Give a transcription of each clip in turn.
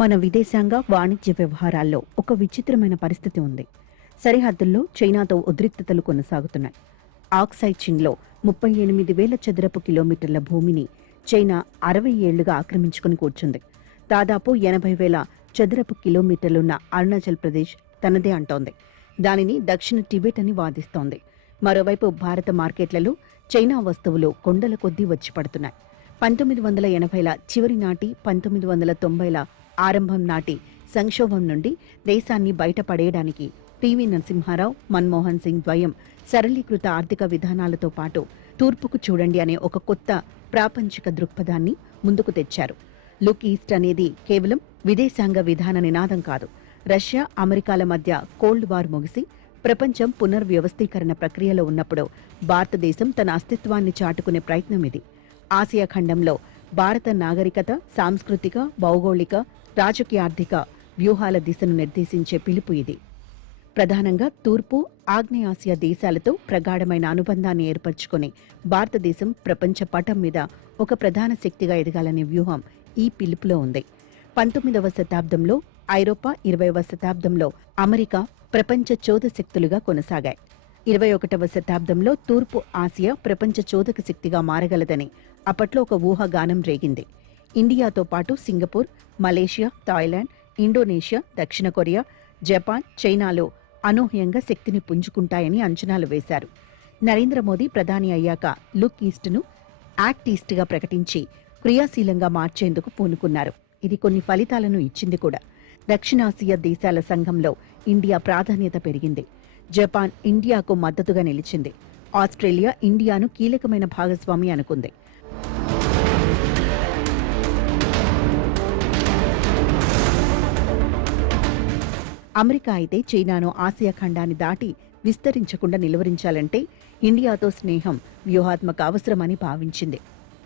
మన విదేశాంగ వాణిజ్య వ్యవహారాల్లో ఒక విచిత్రమైన పరిస్థితి ఉంది. సరిహద్దుల్లో చైనాతో ఉద్రిక్తతలు కొనసాగుతున్నాయి. ఆక్సై చింగ్లో 38,000 చదరపు కిలోమీటర్ల భూమిని చైనా 60 ఏళ్లుగా ఆక్రమించుకుని కూర్చుంది. దాదాపు 80,000 చదరపు కిలోమీటర్లున్న అరుణాచల్ ప్రదేశ్ తనదే అంటోంది. దానిని దక్షిణ టిబెట్ అని వాదిస్తోంది. మరోవైపు భారత మార్కెట్లలో చైనా వస్తువులు కొండల కొద్దీ వచ్చి పడుతున్నాయి. 1980ల చివరి నాటి 1990ల ఆరంభం నాటి సంక్షోభం నుండి దేశాన్ని బయటపడేయడానికి పివి నరసింహారావు, మన్మోహన్ సింగ్ ద్వయం సరళీకృత ఆర్థిక విధానాలతో పాటు తూర్పుకు చూడండి అనే ఒక కొత్త ప్రాపంచిక దృక్పథాన్ని ముందుకు తెచ్చారు. లుక్ ఈస్ట్ అనేది కేవలం విదేశాంగ విధాన నినాదం కాదు. రష్యా, అమెరికాల మధ్య కోల్డ్ వార్ ముగిసి ప్రపంచం పునర్వ్యవస్థీకరణ ప్రక్రియలో ఉన్నప్పుడు భారతదేశం తన అస్తిత్వాన్ని చాటుకునే ప్రయత్నం ఇది. ఆసియా ఖండంలో భారత నాగరికత, సాంస్కృతిక, భౌగోళిక, రాజకీయార్థిక వ్యూహాల దిశను నిర్దేశించే పిలుపు ఇది. ప్రధానంగా తూర్పు, ఆగ్నేయాసియా దేశాలతో ప్రగాఢమైన అనుబంధాన్ని ఏర్పరచుకుని భారతదేశం ప్రపంచ పటం మీద ఒక ప్రధాన శక్తిగా ఎదగాలనే వ్యూహం ఈ పిలుపులో ఉంది. 19వ శతాబ్దంలో ఐరోపా, 20వ శతాబ్దంలో అమెరికా ప్రపంచ చోద శక్తులుగా కొనసాగాయి. 21వ శతాబ్దంలో తూర్పు ఆసియా ప్రపంచ చోదక శక్తిగా మారగలదని అప్పట్లో ఒక ఊహాగానం రేగింది. ఇండియాతో పాటు సింగపూర్, మలేషియా, థాయిలాండ్, ఇండోనేషియా, దక్షిణ కొరియా, జపాన్, చైనాలో అనూహ్యంగా శక్తిని పుంజుకుంటాయని అంచనాలు వేశారు. నరేంద్ర మోదీ ప్రధాని అయ్యాక లుక్ ఈస్ట్ను యాక్ట్ ఈస్ట్గా ప్రకటించి క్రియాశీలంగా మార్చేందుకు పూనుకున్నారు. ఇది కొన్ని ఫలితాలను ఇచ్చింది కూడా. దక్షిణాసియా దేశాల సంఘంలో ఇండియా ప్రాధాన్యత పెరిగింది. జపాన్ ఇండియాకు మద్దతుగా నిలిచింది. ఆస్ట్రేలియా ఇండియాను కీలకమైన భాగస్వామి అనుకుంది. అమెరికా అయితే చైనాను ఆసియా ఖండాన్ని దాటి విస్తరించకుండా నిలువరించాలంటే ఇండియాతో స్నేహం వ్యూహాత్మక అవసరమని భావించింది.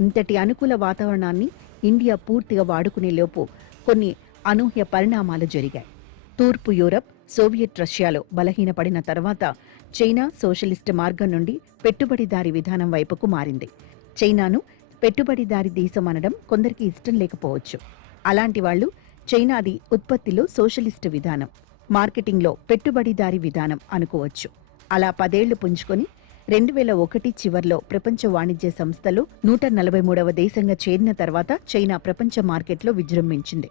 ఇంతటి అనుకూల వాతావరణాన్ని ఇండియా పూర్తిగా వాడుకునేలోపు కొన్ని అనూహ్య పరిణామాలు జరిగాయి. తూర్పు యూరప్, సోవియట్ రష్యాలో బలహీనపడిన తర్వాత చైనా సోషలిస్టు మార్గం నుండి పెట్టుబడిదారీ విధానం వైపుకు మారింది. చైనాను పెట్టుబడిదారీ దేశం అనడం కొందరికి ఇష్టం లేకపోవచ్చు. అలాంటి వాళ్లు చైనాది ఉత్పత్తిలో సోషలిస్టు విధానం, మార్కెటింగ్లో పెట్టుబడిదారీ విధానం అనుకోవచ్చు. అలా 10 ఏళ్లు పుంజుకొని 2001 చివర్లో ప్రపంచ వాణిజ్య సంస్థలో 143వ దేశంగా చేరిన తర్వాత చైనా ప్రపంచ మార్కెట్లో విజృంభించింది.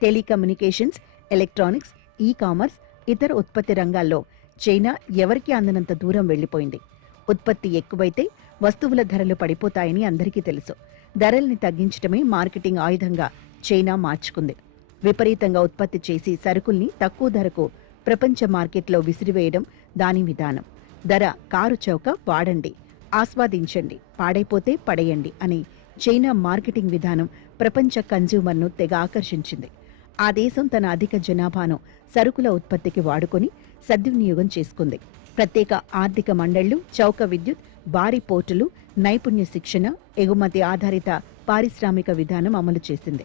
టెలికమ్యూనికేషన్స్, ఎలక్ట్రానిక్స్, ఈ-కామర్స్, ఇతర ఉత్పత్తి రంగాల్లో చైనా ఎవరికీ అందనంత దూరం వెళ్లిపోయింది. ఉత్పత్తి ఎక్కువైతే వస్తువుల ధరలు పడిపోతాయని అందరికీ తెలుసు. ధరల్ని తగ్గించడమే మార్కెటింగ్ ఆయుధంగా చైనా మార్చుకుంది. విపరీతంగా ఉత్పత్తి చేసి సరుకుల్ని తక్కువ ధరకు ప్రపంచ మార్కెట్లో విసిరివేయడం దాని విధానం. ధర కారు చౌక, వాడండి, ఆస్వాదించండి, పాడైపోతే పడేయండి అని చైనా మార్కెటింగ్ విధానం ప్రపంచ కన్జ్యూమర్ను తెగ ఆకర్షించింది. ఆ దేశం తన అధిక జనాభాను సరుకుల ఉత్పత్తికి వాడుకొని సద్వినియోగం చేసుకుంది. ప్రత్యేక ఆర్థిక మండళ్లు, చౌక విద్యుత్, భారీ పోర్టులు, నైపుణ్య శిక్షణ, ఎగుమతి ఆధారిత పారిశ్రామిక విధానం అమలు చేసింది.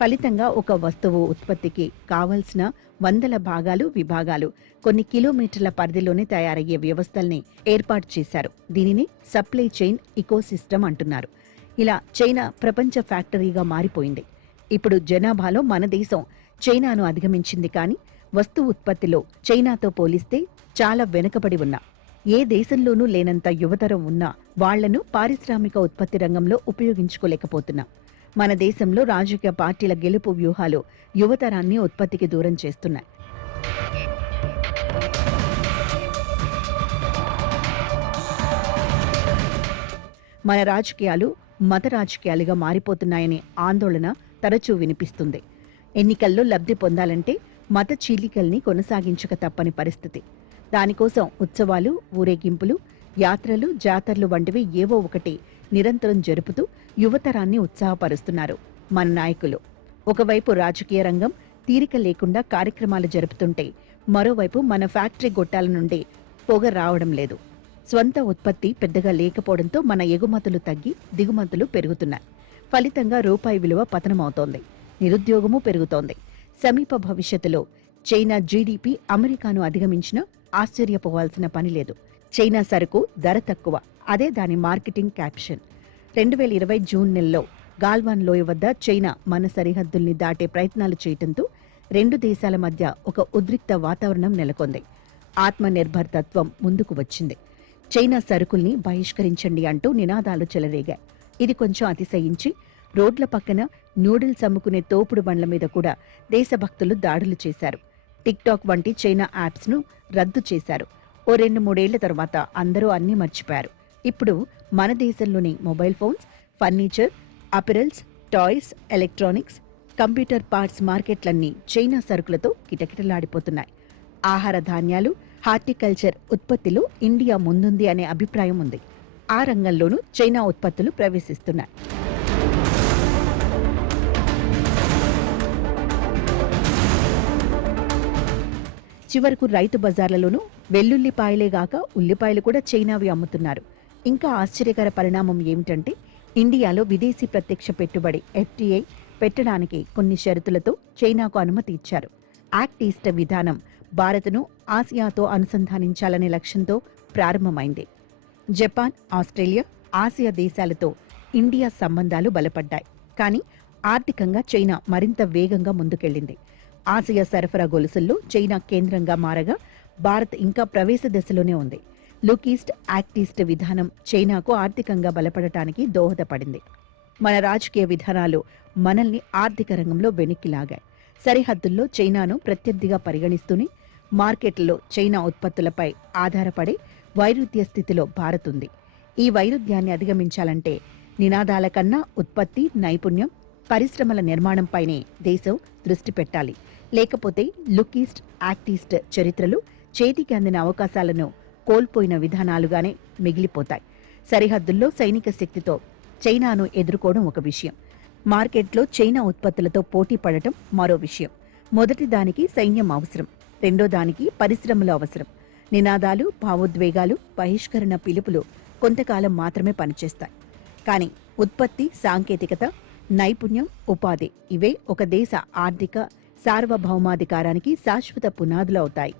ఫలితంగా ఒక వస్తువు ఉత్పత్తికి కావలసిన వందల భాగాలు, విభాగాలు కొన్ని కిలోమీటర్ల పరిధిలోనే తయారయ్యే వ్యవస్థల్ని ఏర్పాటు చేశారు. దీనిని సప్లై చైన్ ఇకోసిస్టమ్ అంటున్నారు. ఇలా చైనా ప్రపంచ ఫ్యాక్టరీగా మారిపోయింది. ఇప్పుడు జనాభాలో మన దేశం చైనాను అధిగమించింది. కానీ వస్తు ఉత్పత్తిలో చైనాతో పోలిస్తే చాలా వెనుకబడి ఉన్నా, ఏ దేశంలోనూ లేనంత యువతరం ఉన్నా వాళ్లను పారిశ్రామిక ఉత్పత్తి రంగంలో ఉపయోగించుకోలేకపోతున్నాం. మన దేశంలో రాజకీయ పార్టీల గెలుపు వ్యూహాలు యువతరాన్ని ఉత్పత్తికి దూరం చేస్తున్నాయి. మన రాజకీయాలు మత రాజకీయాలుగా మారిపోతున్నాయనే ఆందోళన తరచూ వినిపిస్తుంది. ఎన్నికల్లో లబ్ధి పొందాలంటే మత చీలికల్ని కొనసాగించక తప్పని పరిస్థితి. దానికోసం ఉత్సవాలు, ఊరేగింపులు, యాత్రలు, జాతరలు వంటివి ఏవో ఒకటి నిరంతరం జరుపుతూ యువతరాన్ని ఉత్సాహపరుస్తున్నారు మన నాయకులు. ఒకవైపు రాజకీయ రంగం తీరిక లేకుండా కార్యక్రమాలు జరుపుతుంటే, మరోవైపు మన ఫ్యాక్టరీ గొట్టాల నుండి పొగ రావడం లేదు. స్వంత ఉత్పత్తి పెద్దగా లేకపోవడంతో మన ఎగుమతులు తగ్గి దిగుమతులు పెరుగుతున్నాయి. ఫలితంగా రూపాయి విలువ పతనమవుతోంది. నిరుద్యోగమూ పెరుగుతోంది. సమీప భవిష్యత్తులో చైనా జీడీపీ అమెరికాను అధిగమించినా ఆశ్చర్యపోవాల్సిన పని లేదు. చైనా సరుకు ధర తక్కువ, అదే దాని మార్కెటింగ్ క్యాప్షన్. 2020 జూన్ నెలలో గాల్వాన్ లోయ వద్ద చైనా మన సరిహద్దుల్ని దాటే ప్రయత్నాలు చేయటంతో రెండు దేశాల మధ్య ఒక ఉద్రిక్త వాతావరణం నెలకొంది. ఆత్మనిర్భర్ తత్వం ముందుకు వచ్చింది. చైనా సరుకుల్ని బహిష్కరించండి అంటూ నినాదాలు చెలరేగాయి. ఇది కొంచెం అతిశయించి రోడ్ల పక్కన నూడిల్స్ అమ్ముకునే తోపుడు బండ్ల మీద కూడా దేశభక్తులు దాడులు చేశారు. టిక్టాక్ వంటి చైనా యాప్స్ను రద్దు చేశారు. ఓ 2-3 తర్వాత అందరూ అన్నీ మర్చిపోయారు. ఇప్పుడు మన దేశంలోని mobile phones, furniture, apparels, toys, electronics, computer parts మార్కెట్లన్నీ చైనా సరుకులతో కిటకిటలాడిపోతున్నాయి. ఆహార ధాన్యాలు, హార్టికల్చర్ ఉత్పత్తిలో ఇండియా ముందుంది అనే అభిప్రాయం ఉంది. ఆ రంగంలోనూ చైనా ఉత్పత్తులు ప్రవేశిస్తున్నాయి. చివరకు రైతు బజార్లలోనూ వెల్లుల్లిపాయలేగాక ఉల్లిపాయలు కూడా చైనావి అమ్ముతున్నారు. ఇంకా ఆశ్చర్యకర పరిణామం ఏమిటంటే ఇండియాలో విదేశీ ప్రత్యక్ష పెట్టుబడి FTA పెట్టడానికి కొన్ని షరతులతో చైనాకు అనుమతి ఇచ్చారు. యాక్ట్ ఈస్ట్ విధానం భారత్ను ఆసియాతో అనుసంధానించాలనే లక్ష్యంతో ప్రారంభమైంది. జపాన్, ఆస్ట్రేలియా, ఆసియా దేశాలతో ఇండియా సంబంధాలు బలపడ్డాయి. కానీ ఆర్థికంగా చైనా మరింత వేగంగా ముందుకెళ్లింది. ఆసియా సరఫరా గొలుసుల్లో చైనా కేంద్రంగా మారగా భారత్ ఇంకా ప్రవేశ దశలోనే ఉంది. లుక్ ఈస్ట్, యాక్ట్ ఈస్ట్ విధానం చైనాకు ఆర్థికంగా బలపడటానికి దోహదపడింది. మన రాజకీయ విధానాలు మనల్ని ఆర్థిక రంగంలో వెనక్కి లాగాయి. సరిహద్దుల్లో చైనాను ప్రత్యర్థిగా పరిగణిస్తూనే మార్కెట్లలో చైనా ఉత్పత్తులపై ఆధారపడే వైరుధ్య స్థితిలో భారత్ ఉంది. ఈ వైరుధ్యాన్ని అధిగమించాలంటే నినాదాల కన్నా ఉత్పత్తి, నైపుణ్యం, పరిశ్రమల నిర్మాణంపైనే దేశం దృష్టి పెట్టాలి. లేకపోతే లుక్ ఈస్ట్, యాక్ట్ ఈస్ట్ చరిత్రలు చేతికి అందిన అవకాశాలను కోల్పోయిన విధానాలుగానే మిగిలిపోతాయి. సరిహద్దుల్లో సైనిక శక్తితో చైనాను ఎదుర్కోవడం ఒక విషయం, మార్కెట్లో చైనా ఉత్పత్తులతో పోటీ పడటం మరో విషయం. మొదటి దానికి సైన్యం అవసరం, రెండో దానికి పరిశ్రమలు అవసరం. నినాదాలు, భావోద్వేగాలు, బహిష్కరణ పిలుపులు కొంతకాలం మాత్రమే పనిచేస్తాయి. కానీ ఉత్పత్తి, సాంకేతికత, నైపుణ్యం, ఉపాధి ఇవే ఒక దేశ ఆర్థిక సార్వభౌమాధికారానికి శాశ్వత పునాదులు అవుతాయి.